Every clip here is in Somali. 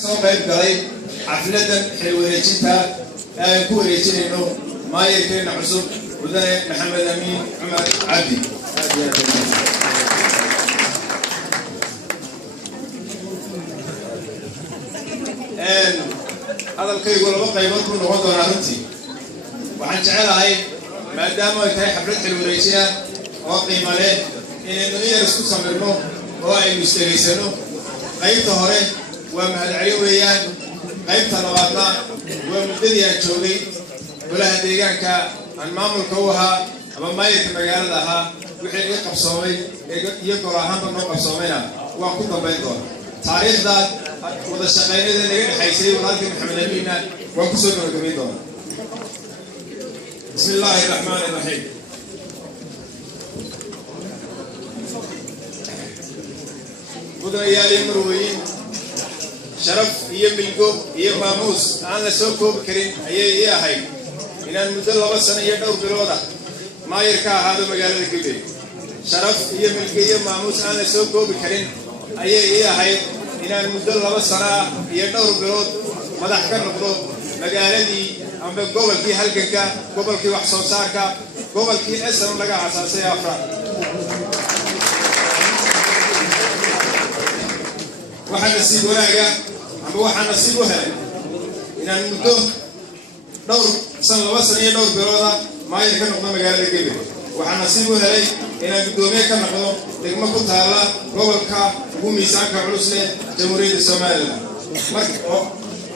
soo qayb galay xafladan xilwareejinta ay ku wareejinayno maayirkeena cusub mudane Maxamed Amiin Cumar Cabdi hadalkaygu laba qaybood ku noqon doona runtii waxaan jecelahay maadaama ay tahay xaflad xilwareejina oo qiimo leh inaynu yar isku samirno oo aynu isteegaysano qaybta hore waa mahadcelin weeyaan qaybta labaadna waa muddadii aan joogay golaha deegaanka aan maamulka u ahaa ama maayirka magaalada ahaa wixii iga qabsoomay iyo gol ahaanba noo qabsoomayna waan ku dambayn doona taariikhda wada shaqaynada naga dhexaysay walaalkii Maxamed Amiinna waan kusoo gabagabayn doona بسم الله الرحمن الرحيم مدنيالي مرويين شرف iyo milgo iyo maamuus aan la soo koobi karin ayay yahay inaan muddo 2 sano iyo dhowr bilood ah maayirka ahaado magaalada Galbeed sharaf iyo milgo iyo maamuus aan la soo koobi karin ayay yahay inaan muddo 2 sano iyo dhowr bilood madax ka noqdo magaaladii amba gobolkii halganka gobolkii wax soo saarka gobolkii asal laga asaasay afraad waxaan nasiib wanaaga amba waxaan nasiib u helay inaan muddo dhowr sano 2 sano iyo dhowr bilooda maayir ka noqdo magaalada Galbeed waxaan nasiib u helay inaan gudoomiye ka noqdo degmo ku taala gobolka ugu miisaanka culus leh Jamhuuriyadda Soomaaliya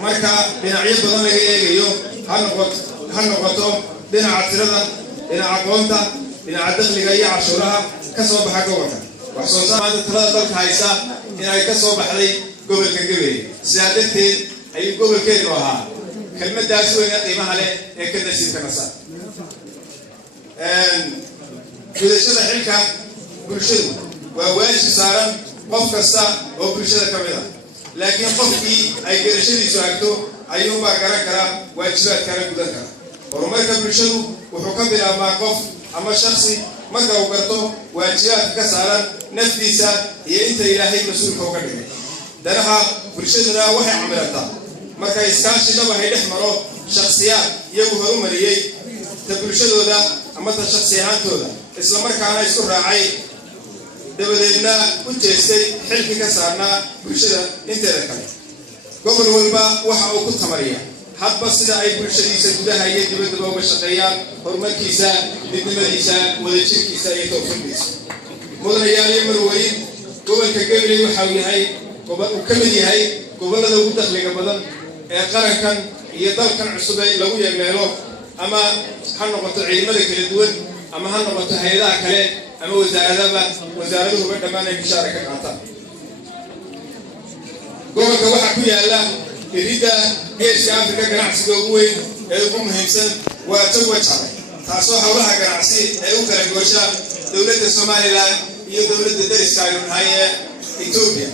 marka dhinacyo badan laga eegayo ha noqoto dhinaca tirada dhinaca aqoonta dhinaca dakhliga iyo cashuuraha ka soo baxa gobolka wax soo saarka tirada dalka haysa in ay ka soo baxday gobolka Galbeed sidaa darteed ayuu gobolkeenu ahaa kelmadaas weyn qiimaha leh ee ka nasiibka nasa gudashada xilka bulshadu waa waajib saaran qof kasta oo bulshada ka mid ah laakiin qofkii ay garashadiisu agto ayuu baa garan kara waajibaadkana gudan kara horumarka bulshadu wuxuu ka bilaabmaa qof ama shakhsi marka uu garto waajibaadka ka saaran naftiisa iyo inta Ilaahay mas'uulka uga dhigay danaha bulshaduna waxay camilataa marka iskaashi dhab ah dhex maro shakhsiyaad iyagu horumariyay ta bulshadooda ama ta shakhsi ahaantooda isla markaana isku raacay dabadeedna u jeestay xilki ka saarnaa bulshada inteeda kale gobol walba waxa uu ku tamariya hadba sida ay bulshadiisa gudaha iyo dibadda uga shaqeeyaan horumarkiisa midnimadiisa wadajirkiisa iyo tawfiiqiisa mudanayaal iyo marweyn gobolka Galbeed waxa uu yahay gobol uu ka mid yahay gobolada ugu dakhliga badan ee qarankan iyo dalkan cusub ee lagu yeemeelo ama ha noqoto ciidamada kala duwan ama ha noqoto hay'adaha kale ama wasaaraduhu dhammaan ay bishaara ka qaataan gobolka waxa ku yaala irida geeska Afrika ganacsiga ugu weyn ee ugu muhiimsan waa Togwajale taasoo hawlaha ganacsi ee u kala goosha dawladda Soomaaliland iyo dawladda dariska ah ee Ethiopia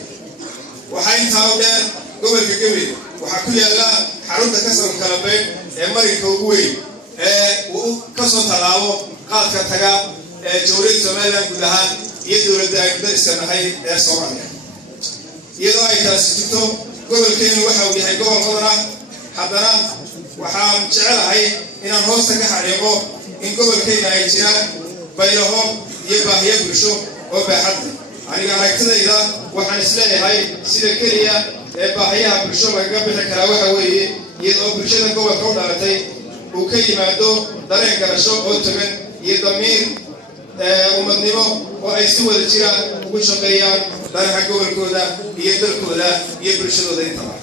waxa intaa u dheer gobolka Galbeed waxa ku yaala xarunta kasoo kala beey ee marinka ugu weyn ee uu ka soo talaabo qaadka taga Jamhuuriyadda Soomaaliland guud ahaan iyo dawladda ay dariska nahay ee Soomaaliya iyadoo ay taasi jirto gobolkeenu waxa uu yahay gobol hodan haddana waxaan jecelahay inaan hoosta ka xariiqo in gobolkeena ay jiraan baylaho iyo baahiyo bulsho oo baaxad leh aniga aragtidayda waxaan isleeyahay sida keliya ee baahiyaha bulsho laga bixi karaa waxa weeye iyadoo bulshada gobolka u dhalatay uu ka yimaado dareen garasho oo tagan iyo damiir umadnimo oo ay si wada jiraan ugu shaqeeyaan danaha gobolkooda iyo dalkooda iyo bulshadooda intaba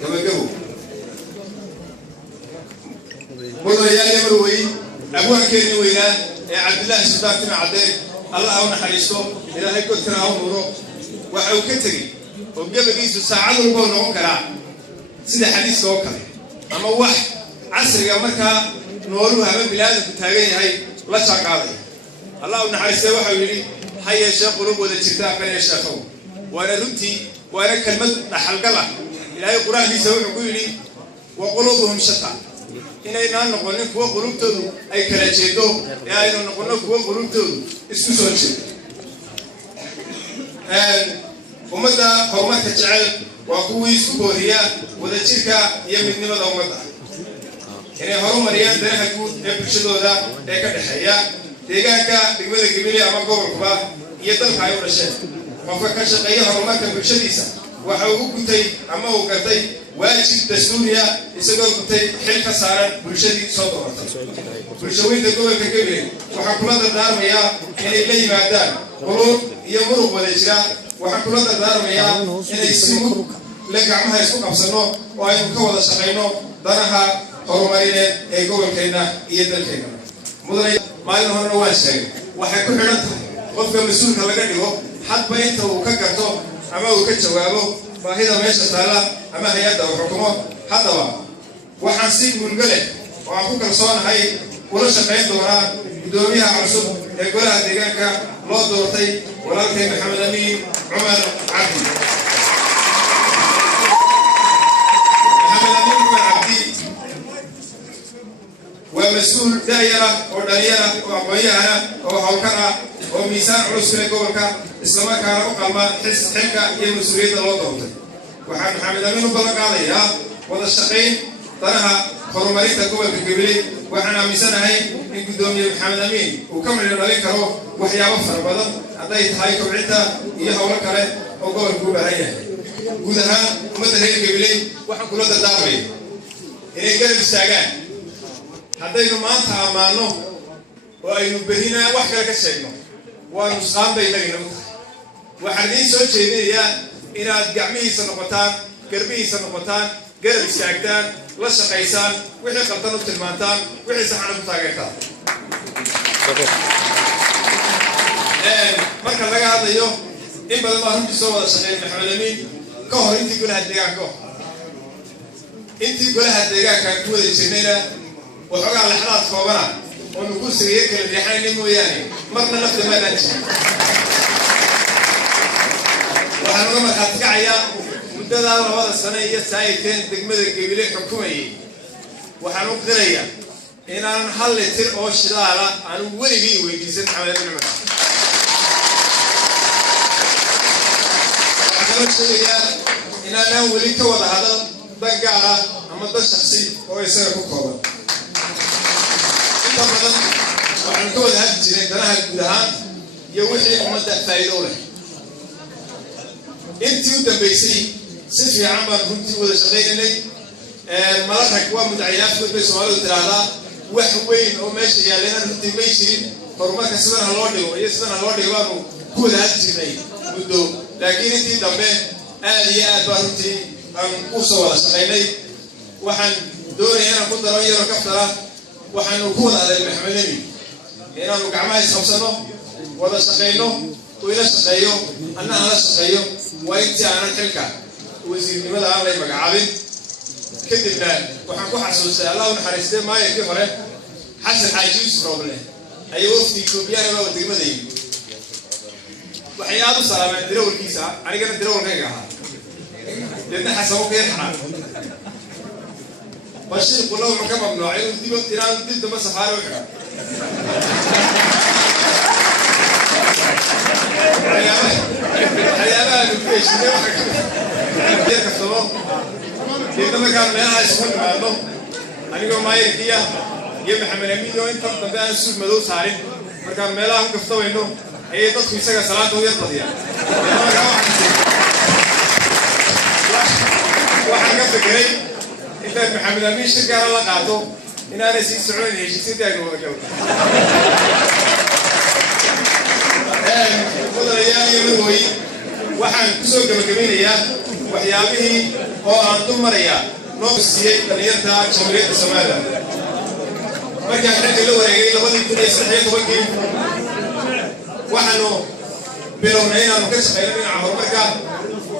gabagabo mudanayaal marweyn abwaankeeni weynaa ee Cabdullaahi Sultaan Tima Cadde Allah u naxariisto Ilaahay godkana ha nuuro waxa uu ka tagay oo gabagiisu saacad walba noqon karaa sida xadiiska oo kale ama wax casriga markaa nooluhu ama bilaadku taagan yahay la shaqaaday Allah u naxariisto waxa uu yiri haye sheekh qulub wada jirta kan ee sheekhow waana runtii waana kalmad dhaxalgal ah Ilaahay quraankiisa wuxuu ku yiri wa qulubuhum shatta inayna noqonin kuwa qulubtoodu ay kala jeedo ee ayna noqonin kuwa qulubtoodu isku soo jeedo ummadda horumarka jecel waa kuwii isku booriya wadajirka iyo midnimada ummadda inay horumariyaan danaha guud ee bulshadooda ee ka dhexeeya deegaanka degmada Gabiley ama gobolka iyo dalka ay u dhasheen qofka ka shaqeeya horumarka bulshadiisa waxa uu gutay ama uu gatay waajib dastuuriya isagoo gutay xil ka saaran bulshadii soo dooratay bulshooyinka gobolka Gabiley waxaa kula dardaarmayaa inay la yimaadaan qulub iyo muruq wada jira waxaa kula dardaarmayaa inay si mug la gacmaha isku qabsano oo aynu ka wada shaqeyno danaha horumarineed ee gobolkeena iyo dalkeena mudane maalin horena waan sheegay waxay ku xidhan tahay qofka mas'uulka laga dhigo hadba inta uu ka garto ama uu ka jawaabo baahida meesha taala ama hay'adda xukumo haddaba waxaan si guulga leh oo aan ku kalsoonahay kula shaqeyn doonaa gudoomiyaha cusub ee golaha deegaanka loo doortay walaalkay Maxamed Amiin Cumar Cabdi ومسؤول دائرة ودائرة وأقوياء وحوكرة وميزان علوس في قبلك إسلامك على أقامة حس حكا يمسؤولية الوطن وحن محمد أمين بلغ عليها وضشقين طرها خرمارية قبل القبلي وحنا ميزان هاي من قدوم محمد أمين وكمل لك هو وحيا وفر بدل أديت هاي كبعتها هي حولك عليه وقبل القبلة هاي وذها ومثل هاي القبلي وحن كل هذا داري إنه قلب الساقان haddaynu maanta amaano oo aynu berina wax kale ka sheegno waa nusqaan bay inagina u tahay waxaan idiin soo jeedinayaa inaad gacmihiisa noqotaan garbihiisa noqotaan garab istaagtaan la shaqaysaan wixii qaldan u tilmaantaan wixii saxan u taageertaan marka laga hadlayo in badan baa runtii soo wada shaqeeyay Maxamed Amiin ka hor intii golaha deegaanka ku wada jirnayna وحقا لحظات كوبرا ونقول سريك الريحاني موياني مرنا نفس ما ننجي وحنا لما خاتقعيا مدة هذا السنة هي سايتين دقمة القبيلة حكومية وحنا قرية إن أنا نحل تر أو شلالة أنا ولي ويجيزن عملية المدى وحنا نشتريا إن أنا ولي كوضع هذا بقارة أما ده شخصي هو يصير كوبرا طبعاً وعن كل هذا الجنين تراها الجدهان يوحي ومدة فايدة أنت يودن بيسي سفي عمر كنت ولا شغيني مراتك ومدعيات كنت بيسوالو تراها وحوين أو ماشي يالينا كنت ماشيين فرماك سنة الوردي وهي سنة الوردي وانو كل هذا الجنين بدو لكن أنت دمي آليات بارتي أم أوصى ولا شغيني وحن دوري أنا كنت رأيي ركبتها waxaan ku wada Maxamed Amiin inaanu gacmaha isqabsano wada shaqeyno oo ila shaqeeyo anna la shaqeeyo waa intii aan xilka wasiirnimada aan lay magacaabin kadibna waxaan ku xasuustaa Allah u naxariistay maayirkii hore Xasan Xaaji Yusuf Roble ayuu wafdi Itoobiya oo degmaday waxyaabo salaamay dirawlkiisa anigana dirawlkayga ahaa dadna xasan oo keenay بشير قلنا محكمة ممنوعين ودي إيران ضد ما سفارة وحنا. حياة نفيش ده محكمة. ده كفتوه. ده ما كان منها يسمون معلو. أنا قام ما يركيا. يوم محمد أمين يوم أنت تبدأ نسوق مدو سارين. فكان ملا هم كفتوه إنه هي تصوير سجى صلاة وهي قضية. واحد كفت كريم. إنت محمد أمين شكر الله قاعدو إن أنا سيد سعودي هيك سيد أقول لك والله يا يمروي وحن سوق مكملية وحيابه هو أنتم مريا نوبسية تنيرتها شمرية السماء ما كان حد له ولا ودي كل يسحيق وجه وحنو بيرونينا نكسر خيرنا عمر مكة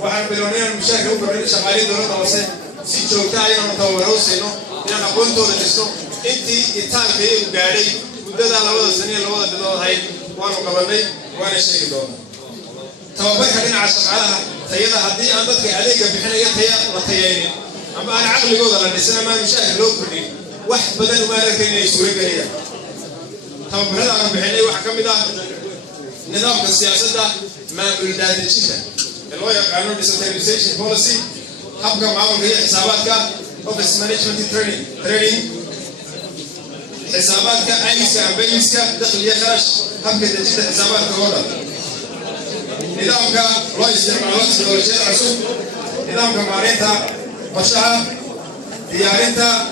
وحن بيرونينا المشاكل وبرنا شغالين دولة وصل si joogta ayaan tawaroosayno inaan aqoontooda dhisto intii itaalkay u gaaray muddada labada sano labada bilood ahayd waanu qabanay waana sheegi doonaa tababarka dhinaca shaqaalaha tayada haddii aan dadka adeega bixinaya la tayaynin ama aan caqligooda la dhisin ama mushaahir loo kordhin wax badan uma arkin inay suurageliyaan tababarada aan bixinay waxaa ka mid ah nidaamka siyaasadda maamul daadejinta اللي هو يقانون decentralization policy حبكة معاهم هي حساباتك office management training حساباتك أيسك بيسك دخل يخرج حبكة تجد حساباتك ولا نظامك الله يستعمل الوقت ولا شيء عصوب نظامك مارينتا مشاها ديارينتا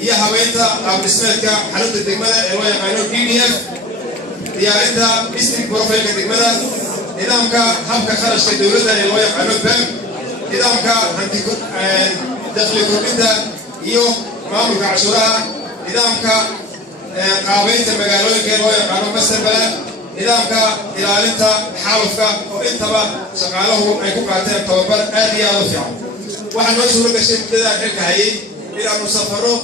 هي هوينتا أو اسمك حلوت الدجمة اللي هو يقانون PDF ديارينتا اسمك بروفيل الدجمة نظامك حبكة خرج كدولة اللي هو يقانون بام نظامك عندك دخل كوبيتا يو معمول كعشورها نظامك قابلت مقالوين كيلو يقانون مستر بلد نظامك إلالنتا حالفك وإنتبه شغاله أيكو قاتل توبر آدي ألوفيعه waxaan noo suuro gashay muddada xilka hayay inaanu safaro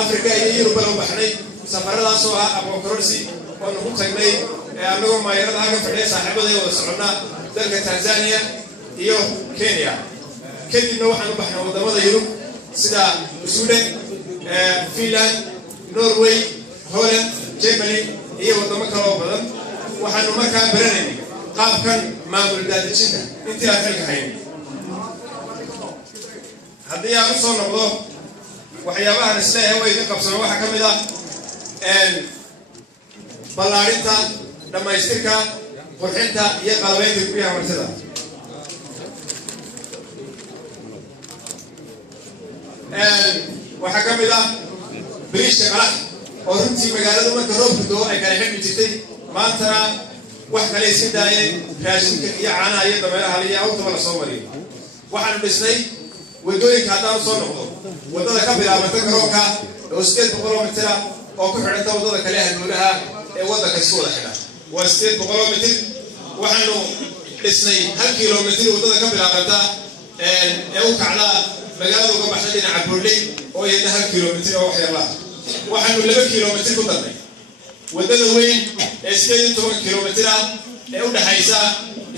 Afrika iyo Yurub loo baxnay safaradaas oo ah aqoon kororsi oo nagu tagnay anagoo maayarada halka fadhiya saaxiibadii wada soconnaa dalka Tanzania iyo Kenya kadibna waxaan u baxnay wadamada Yurub sida Sweden Finland Norway Holland Germany iyo wadamo kale oo badan waxaanu markaa baranaynay qaabkan maamul daadejinta intii aan xilka hayay haddii aan u soo noqdo waxyaabahan isleeyahay way ka qabsanaa waxaa ka mid ah ballaarinta dhammaystirka qurxinta iyo qalabaynta guryaha martida waxaa ka mid ah biriishka qalax oo runtii magaalada marka roobku doo ay kala xidhmi jirtay maantana wax kale iska daayay raashinka iyo caanaha iyo dameeraha iyo awtaba la soo mariyay waxaanu dhisnay wadooyinka haddaan soo noqdo wadada ka bilaabanta garoonka oo 800 mitir oo ku xidhanta wadada kale halbowlaha ee waddanka isku wada xidha waa 800 mitir waxaanu dhisnay 1 kiiloomitir wadada ka bilaabanta ee u kacda magaalada uga baxda dhinaca Buurley oo iyada 1 kiiloomitir oo waxyaalaha waxaanu 2 kiiloomitir ku darnay wadada weyn ee 18 kiiloomitir ee u dhaxaysa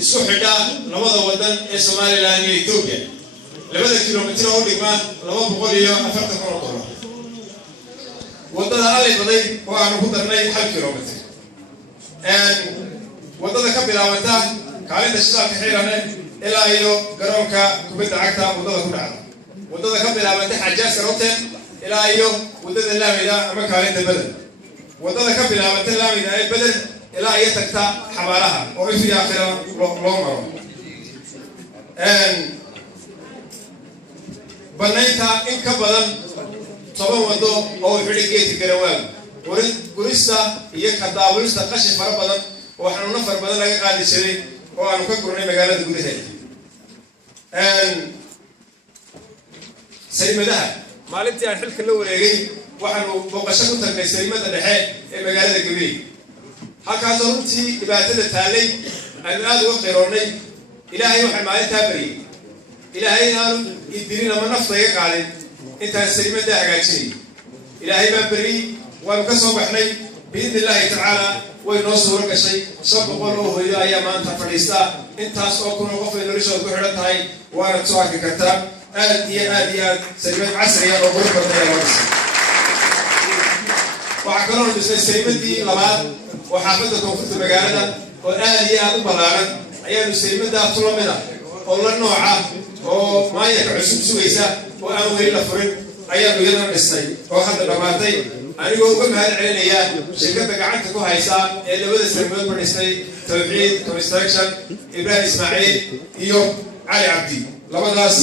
isku xidha labada wadan ee Soomaaliland iyo Itoobiya labada kiiloomitir oo dhigma 240 km wadada alay baday oo aanu ku darnay 1 kiiloomitir wadada ka bilaabanta kaalinta shidaalka xiirane ilaa iyo garoonka kubadda cagta wadada ku dhacda wadada ka bilaabanta xajaas roten ilaa iyo wadada laamida ama kaalinta badal wadada ka bilaabanta laamida ee badal ilaa iyo tagta xabaalaha oo fi aakhira loo maro banaynta in ka badan 10 wado oo xidhi geedka garawaan gurista iyo ka daawulista qashin fara badan oo xanuuna fara badan laga qaadi jiray oo aanu ka gurnay magaalada gudaheeda salimadaha maalintii aan xilka la wareegay waxaanu booqasho ku tagnay salimada dhexe ee magaalada Gabriel halkaas oo runtii dhibaatada taalay aanu aad uga qeyroonay ilaahay waxay maalintaa bariyay ilaahay aanu idin ama nafta iga qaalin inta salimada hagaajinay ilaahay baa bari waan ka soo baxnay biidin Ilaahay tacaala way noo suuro gashay 700 oo hooyo ayaa maanta fadhiista intaas oo kun qof ay noloshooda ku xidhan tahay waana soo arki kartaa aad iyo salimad casri ah oo qurux badan waxaa kaloo dhisnay salimadii labaad oo xaafadda koonfurta magaalada oo aad iyo aad u ballaaran ayaanu salimada tulamida oo la nooca oo maayarka cusub sugaysa oo aan weli la furin ayaanu iyadana dhisnay oo hadda dhamaatay anigoo uga mahad celinaya shirkadda gacanta ku haysa ee labada salimadood ba dhisnay Tawxiid Construction Ibrahim Ismaaciil iyo Cali Cabdi labadaas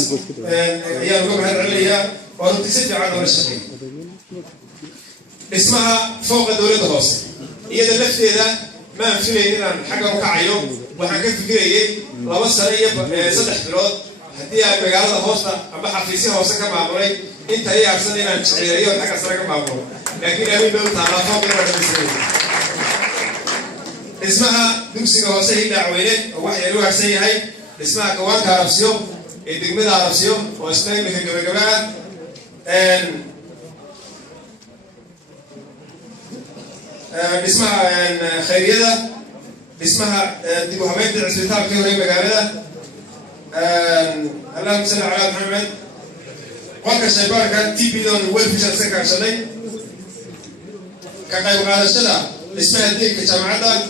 ayaan uga mahad celinaya oo runtii si fiican loola shaqeeyay dhismaha fooqa dowladda hoose iyada lafteeda ma anfilayn inaan xagga u kacayo waxaan ka fikirayay 2 sano iyo 3 bilood haddii aan magaalada hoosta ama xafiisyo hoose ka maamulay inta ay arsan inaan jeceliyo xagga sare ka maamulo laakiin amin baa taala fooqa dowladda dhismaha dugsiga hoose ee dacweyne oo wax yar u harsan yahay dhismaha kawaanka arabsiyo ee degmada arabsiyo oo isna imika gabagabaa dhismaha khayriyada dhismaha dib u habeynta cisbitaalka hore magaalada اللهم صل على محمد قولك الشيبان كان تي بي دون والفيشن سكر شلي كقايب هذا الشلا اسمها ديك كجامعة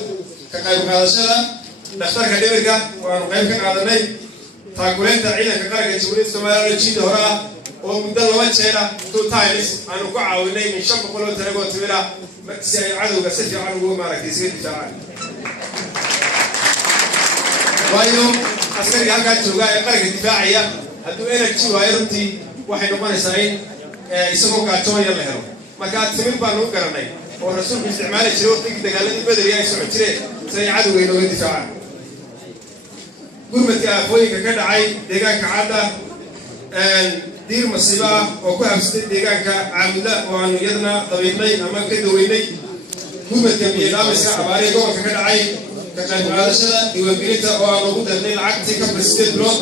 كقايب هذا الشلا نختار كديرك وأنا قايب كان هذا ني taakuleenta ciidanka qaranka jamhuuriyadda Soomaaliya jiida hore ah oo muddo 2 jeer ah 2 times aanu ku caawinay min 500 tanago timira si ay cadowga si fiican ugu maaragtay iska difaacaan waayo askariga halkaa jooga ee qaranka difaacaya hadduu energy waayo runtii waxay noqonaysaa in isagoo gaajoonya la helo marka timir baanu u garanay oo rasuulku isticmaali jiray waqtigii dagaaladii badri ay socon jireen si ay cadowga inooga difaacaan gurmadka afooyinka ka dhacay deegaanka cadda diir masiiba oo ku habsatay deegaanka caamudla oo aanu iyadana dabiibnay ama ka daweynay gurmadka biyadaamiska abaariga gobolka ka dhacay ka qayb qaadashada diiwaangelinta oo aanu ugu darnay lacagtii ka fadhiistay bilood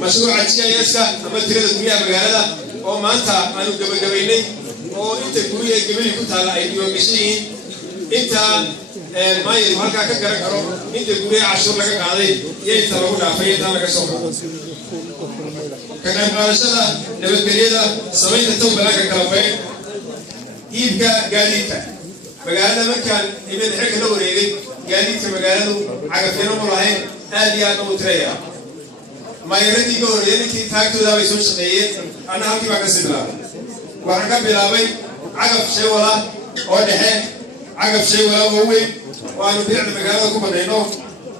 mashruuca GIS-ka ama tirada guryaha magaalada oo maanta aanu gabagabaynay oo inta guryaha gabadhi ku taala ay diiwaangashan yihiin inta maayir halkaa ka garan karo inta guryaha cashuur laga qaaday iyo inta lagu dhaafay inta laga soo qaaday ka qayb qaadashada nabadgelyada samaynta towbalaanka kala fayn iibka gaadiidka magaalada markaan ibad xilka la wareegay gaadiidka magaaladu cagafyano ma lahayn aad iyo aad u tiraya maayiradii ka horreeyay ninkii taagtooda bay soo shaqeeyeen anna halkii baan kasii bilaabay waxaan ka bilaabay cagaf sheewala oo dhexe cagaf sheewala oo weyn oo aanu biicda magaalada ku badayno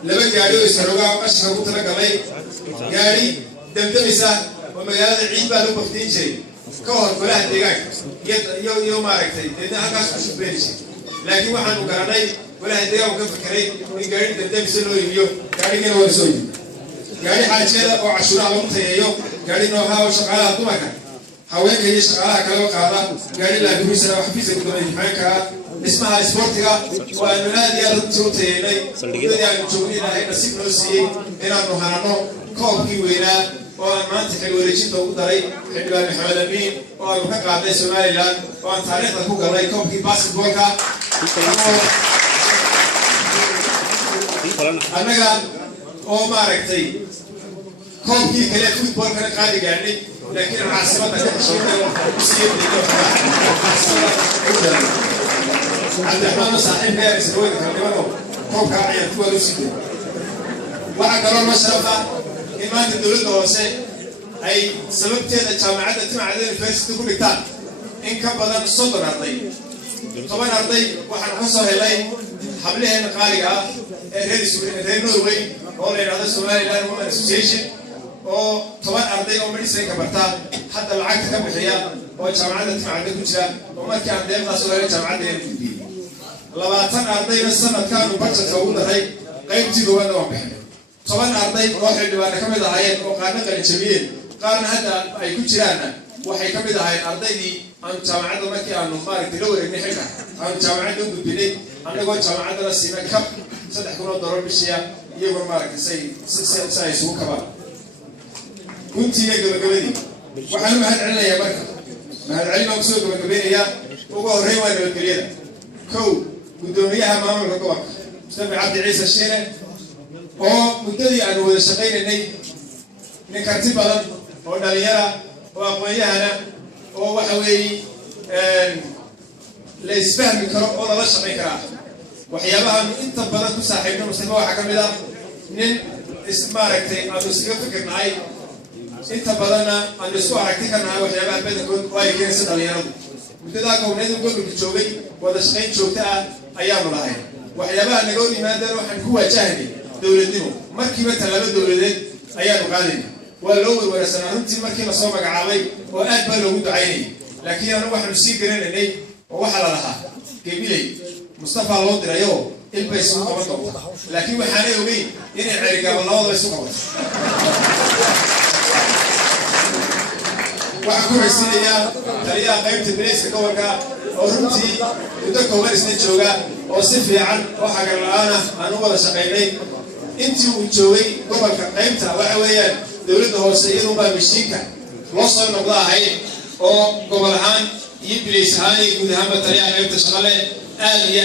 2 gaari oo isarooga qashinka ku talagalay gaari damdamisa oo magaalada ciid baa lagu baftiin jiray ka hor golaha deegaanka iyo maaragtay deedna halkaas ku shubeen jiray laakiin waxaanu garanay golaha deegaanka ka fakeray in gaari damdamisa loo iibiyo gaarigana waa soo iibiyo gaari xaajiyada oo cashuuraha lagu tayeeyo gaari nooha oo shaqaalaha dumarka haweenka iyo shaqaalaha kala qaada gaari laakiinse xafiiska gudoomiyaha dhismaha isboortiga oo aanu aad iyo aad u tayeynay dadii aanu joognay ilaahay nasiib noo siiyey inaanu hanano koobkii weynaa oo aan maanta xil wareejinta ugu daray xildhibaan maxamed amiin oo aanu ka qaadnay Somaliland oo aan taariikhda ku galnay koobkii basketballka annaga oo maaragtay koobkii kale footballkana qaadi gaadhay laakiin caasimada ka shaqeeyo عبدالرحمن صاحب هي سويت كلمه كوكا عيان كوالو سيدي waxa kale oo sharafa in maanta dawladda hoose ay sababteeda jaamacadda Timcada University ku dhigtaan in ka badan 30 arday 10 arday waxaan ka soo helay xablaheena qaaliga ah ee reer Norway oo la yiraahdo Somaliland Women Association oo 10 arday oo medicine ka barta hadda lacagta ka bixiya oo jaamacadda Timcada ku jira oo markii aan deeqdaas oo helay jaamacadda ay ku bixiyay 20 ardayna sanadkan u budgetka ugu daray qaybtii goobada waan bixinay 10 arday oo xildhibaan ka mid ahaayeen oo qaarna qalin jabiyeen qaarna hadda ay ku jiraan waxay ka mid ahaayeen ardaydii aan jaamacadda markii aanu maaragtay la wareegnay xilka aan jaamacadda u gudbinay anagoo jaamacadda la siinay kab $3,000 bishiya iyagoo maaragtay say isugu kabaan kuntiga gabagabadii waxaan mahad celinayaa marka mahad celin oo soo gabagabeynaya ugu horreyn waa nabadgelyada kow gudoomiyaha maamulka gobolka Mustafa Cabdi Ciise Shiine oo muddadii aan wada shaqeynay nin karti badan oo dhalinyara oo aqoonyahana oo waxa weeye la isfahmi karo oo la shaqeyn kara waxyaabaha inta badan ku saaxiibno Mustafa waxa kamid ah nin ismaaragtay aanu iska fikirnay inta badan aan isku aragti karnaa waxyaabaha badankood oo ay keenayso dhalinyaradu muddada goobneed gobolka joogay wada shaqeyn joogto ah ayaanu lahayn waxyaabaha naga yimaadeen waxaan ku waajahnay dawladnimo markiiba talaabo dawladeed ayaanu qaadanay waa loo warwarsanaa runtii markii la soo magacaabay oo aad baa loogu ducaynay laakiin anagu waxaanu sii garanay oo waxa la lahaa Gabiley Mustafa loo dirayo ilbay soo qaban doonto laakiin waxaan ogeyn inay cirigaabo labadaba isu qabato waxaan ku haysanaya taliyaha qaybta Belayska gobolka oo runtii muddo kooban isna jooga oo si fiican oo xagar la'aan aan u wada shaqeynay intii uu joogay gobolka qaybta waxa weeyaan dawladda hoose iyadoo baa mishiinka loo soo noqday oo gobol ahaan iyo Belays ahaan iyo guud ahaan taliyaha qaybta shaqale aad iyo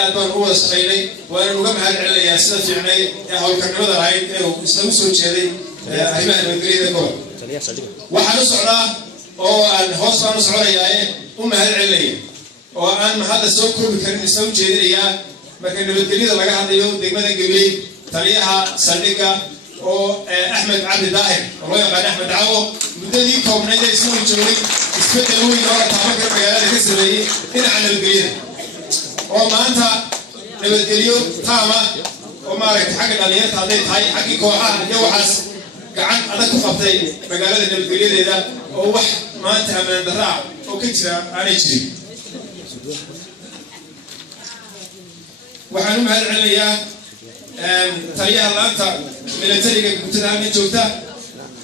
aad baan u wada shaqeynay waan uga mahad celinayaa sida fiicnay ee hawlkarnimada lahayd ee uu isla soo jeeday arrimaha nabadgelyada gobolka waxaan u socdaa oo aan hoos baan u soconayaa u mahad celinaya oo aan hadda soo koobi karin isla jeedinayaa marka nabadgelyada laga hadlayo degmada Gabiley taliyaha saldhigga oo Axmed Cabdi Daahir oo yaqaan Axmed Caawo mudadii koobnayd ee isku joogay isbedel weyn oo taabaka magaalada ka sameeyay dhinaca nabadgelyada oo maanta nabadgelyo taama oo maaragtay xagga dhalinyarta hadday tahay xaggii kooxaha iyo waxaas gacan adag ku qabtay magaalada nabadgelyadeeda oo wax maanta ammaan darro ah oo ka jira aanay jirin waxaan u mahad celinayaa taliyaha laanta militariga guutada halkan joogta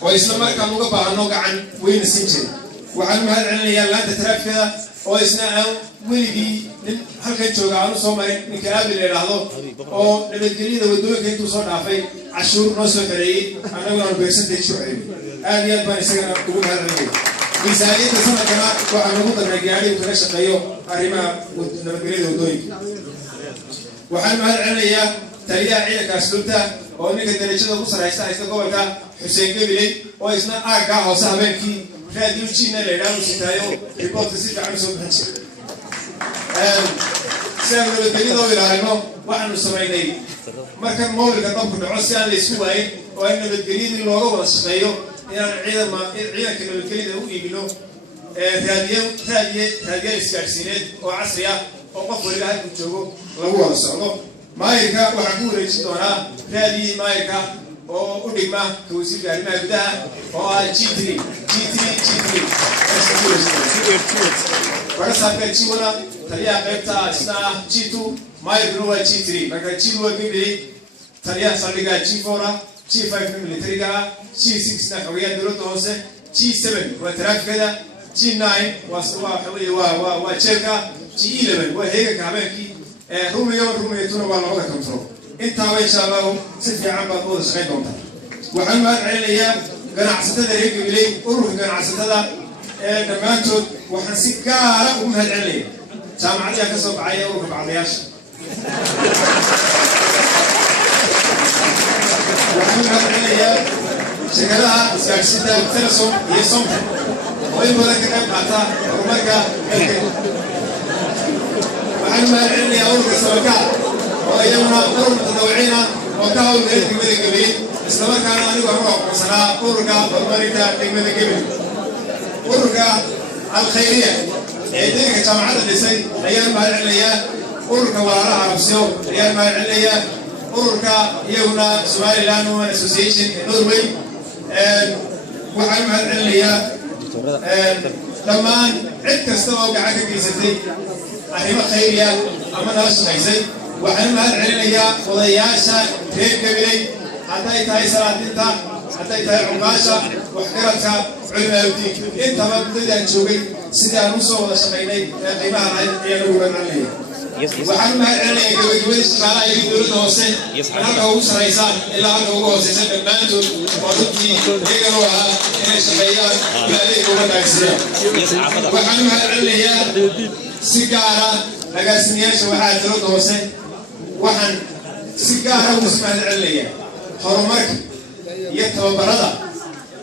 oo isla markaan uga baahano gacan weyn siin jiray waxaan u mahad celinayaa laanta taraafikada oo isna aan weligii nin halkan jooga aan u soo marin ninka aabi la yidhaahdo oo nabadgelyada waddooyinka intuu soo dhaafay cashuur noo soo xereeyey annaguna aan beersantay soo celin aad iyo aad baan isagana ugu mahad celinaya miisaaniyadda sanadkana waxaa lagu darnay gaari uu kaga shaqeeyo arrimaha nabadgelyada waddooyinka waxaan mahad celinayaa taliyaha ciidanka asluubta oo ninka darajada ugu sarraysta haysta gobolka Xuseen Gabiley oo isna aagga hoose habeenkii raadiyo jiina la yidhaahdo sitaayo riboortka si fiican u soo bixin jiray si aan nabadgelyada u ilaalino waxaanu samaynay markan mobilka dabku dhaco si aan la isku waayin oo in nabadgelyadii looga wada shaqeeyo inaan ciidanka nabadgelyada u iibino raadiyo isgaadhsiineed oo casri ah oo qof waliba halku joogo lagu wada socdo maayirka waxaan ku wareejin doonaa raadiyii maayirka oo u dhigma ka wasiirka arrimaha gudaha oo ah G3 warasaabka G1 taliyaha qaybta isna ah G2 maayirkuna waa G3 marka G2 waa Gabiley taliyaha saldhigga G4 G5 militariga G6 na xogeeya dowladda hoose G7 waa taraafikada G9 waa jeelka G11 waa heeganka habeenkii rumiyo waa labada control intaaba insha Allah si fiican baad u wada shaqayn doontaa waxaan mahad celinayaa ganacsatada reer Gabiley ururka ganacsatada dhammaantood waxaan si gaara ugu mahad celinayaa jaamacadda ka soo baxay ururka bacdayaasha waxaan mahad celinayaa shirkadaha isgaadhsiinta Telesom iyo Somtel oo in badan ka qayb qaata horumarka waxaan mahad celinayaa ururka sabakaha oo iyaguna urur mutadawiciina oo ka howlgala degmada Gabiley isla markaana anigu aan u aqoonsanaa ururka horumarinta degmada Gabiley ururka alkhayriya ee deegaanka jaamacadda dhisay ayaan mahad celinayaa ururka walaalaha Arabsiyo ayaan mahad celinayaa ururka iyaguna Somaliland Women Association ee Norway waxaan mahad celinayaa dhammaan cid kasta oo gacan ka geysatay arrimo khayriya ama nala shaqaysay waxaan mahad celinayaa odayaasha reer Gabiley hadday tahay salaadinta hadday tahay cuqaasha waxgaradka culimaadudiinka intaba muddadaan joogay sidii aan u soo wada shaqaynay ee qiimaha lahayd ayaan ugu mahad celinaya waxaan mahad celinayaa gabagabadii shaqaalaha iyo dowladda hoose halka ugu sarraysaan ilaa halka ugu hooseysa dhammaantood waa runtii iyagan oo ahaa inay shaqeeyaan adeegga uga dhaagsiiyaan waxaan mahad celinayaa si gaara agaasimayaasha waxaa dowladda hoose waxaan si gaara ugu mahad celinayaa horumarka iyo tababarada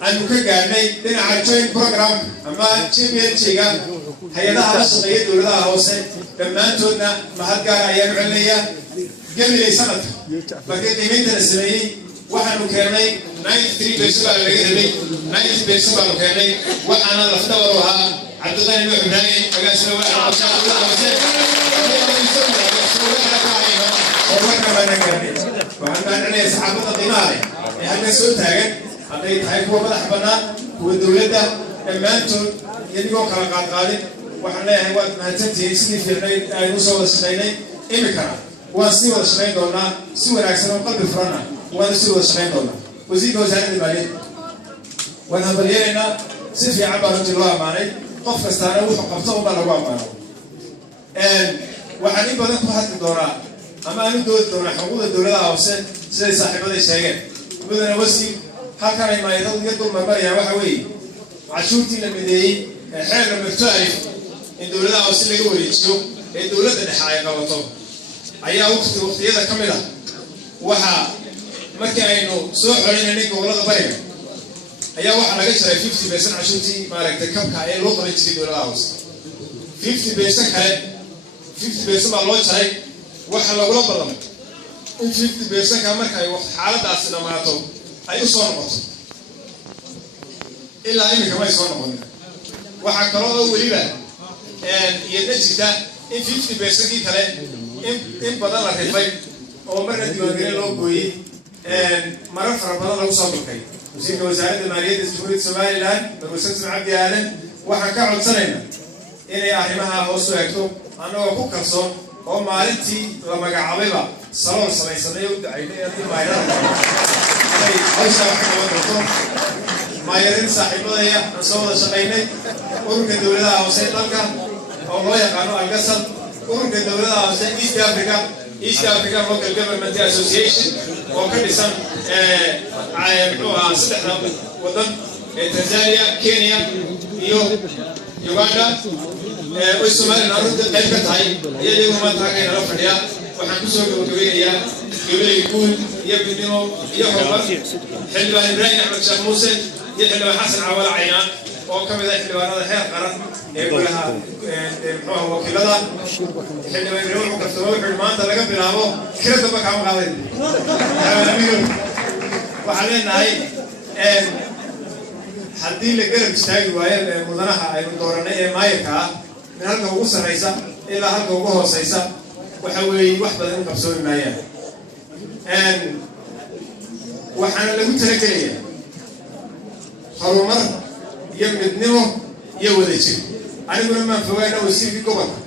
aanu ka gaadhnay dhinaca joint program ama JPLG-ga hay-adaha la shaqeeya dowladaha hoose dhammaantoodna mahad gaara ayaanu celinayaa Gabiley sanadka markii qiimaynta la sameeyey waxaanu keennay 93% baa laga helay 90% baanu keennay waxaana lafdhabar u ahaa Cabdiqani Nuux Ibraahim agaasima waxaa waxaan macnaheeyaa saxaafadda qiimaha leh ee halkan soo taagan hadday tahay kuwa madax bannaan kuwa dowladda dhammaantood iyadigoo kala qaadqaadin waxaan leeyahay waad mahadsantihiin sidii fiicnayd aynu soo wada shaqaynay imikana waan sii wada shaqayn doonaa si wanaagsan oo qalbi furan ah waanu sii wada shaqayn doonaa wasiirka wasaaradda maaliyadda waan hambalyeelaynaa si fiican baa runtii loo ammaanay qof kastaana wuxuu qabto unbaa lagu ammaano waxaan in badan ku hadli doonaa ama aanu doodi doonaa xuquuqda dowladaha hoose siday saaxiibaday sheegeen mudane wasiir halkan ay maayadadu iyo dul marmarayaan waxa weeye cashuurtii la mideeyey ee xeer number 12 in dowladaha hoose laga wareejiyo ee dowladda dhexe ay qabato ayaa waqtiyada ka mid ah waxaa markii aynu soo xolinay gobolada bariga ayaa waxaa laga jaray 50% cashuurtii maaragtay kabka ee loo qaban jiray dowladaha hoose 50% kale 50% baa loo jaray waxa lagula ballamay in 50% ka marka ay xaaladaasi dhamaato ay u soo noqoto ilaa iminka may soo noqonin waxaa kaloo weliba iyadna jirta in 50% kale in badan la rifay oo marna diiwaangelin loo gooyey marar fara badan lagu soo dhulkay wasiirka wasaaradda maaliyadda jamhuuriyadda somaliland barwasirta cabdi aadan waxaan ka codsanaynaa inay arrimaha hoos u eegto annagoo ku kalsoon oo maalintii la magacaabayba salool samaysanay u dacaynay haddii maayarada inay hawshaa wax ka qaban doonto maayarin saaxiibadaya aan soo wada shaqaynay ururka dowladaha hoose dalka oo loo yaqaano algasal ururka dowladaha hoose East Africa Local Government Association oo ka dhisan saddexda waddan Tanzania, Kenya iyo Uganda oo Soomaaliya runta qayb ka tahay iyagoo maanta halkan la fadhiya waxaan ku soo gabagabeynayaa gobolka guud iyo midnimo iyo horumar xildhibaan Ibrahim Axmed Sheekh Muuse iyo xildhibaan Xasan Cawal Caynaan oo ka mid ah xildhibaanada heer qaran ee golaha wakiilada xildhibaan Ibrahim wuxuu kaftamo wuxuu maanta laga bilaabo kira daba ka qaaday waxaan leenahay haddii la garab istaagi waayo mudanaha aynu dooranay ee maayirka ah min halka ugu sarreysa ilaa halka ugu hooseysa waxa weeye wax badan u qabsoomi maayaan waxaana lagu talagelayaa horumar iyo midnimo iyo wadajir aniguna maan fogaana wasiirkii gobolka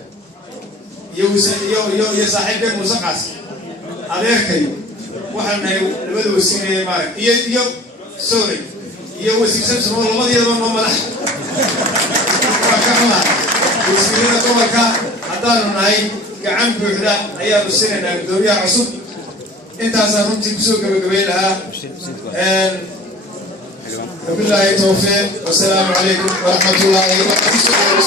iyo saaxiibkay Muuse Qaasi adeerkay waxaan nahay labada wasiiree maarag iyo sorry iyo wasiir Samson labadeedaba noo madax waxaan wasiirada gobolka haddaanu nahay gacan buuxda ayaanu siinaynaa gudoomiyaha cusub intaasaan runtii kusoo gabagabeyn lahaa وبالله التوفيق والسلام عليكم ورحمة الله وبركاته.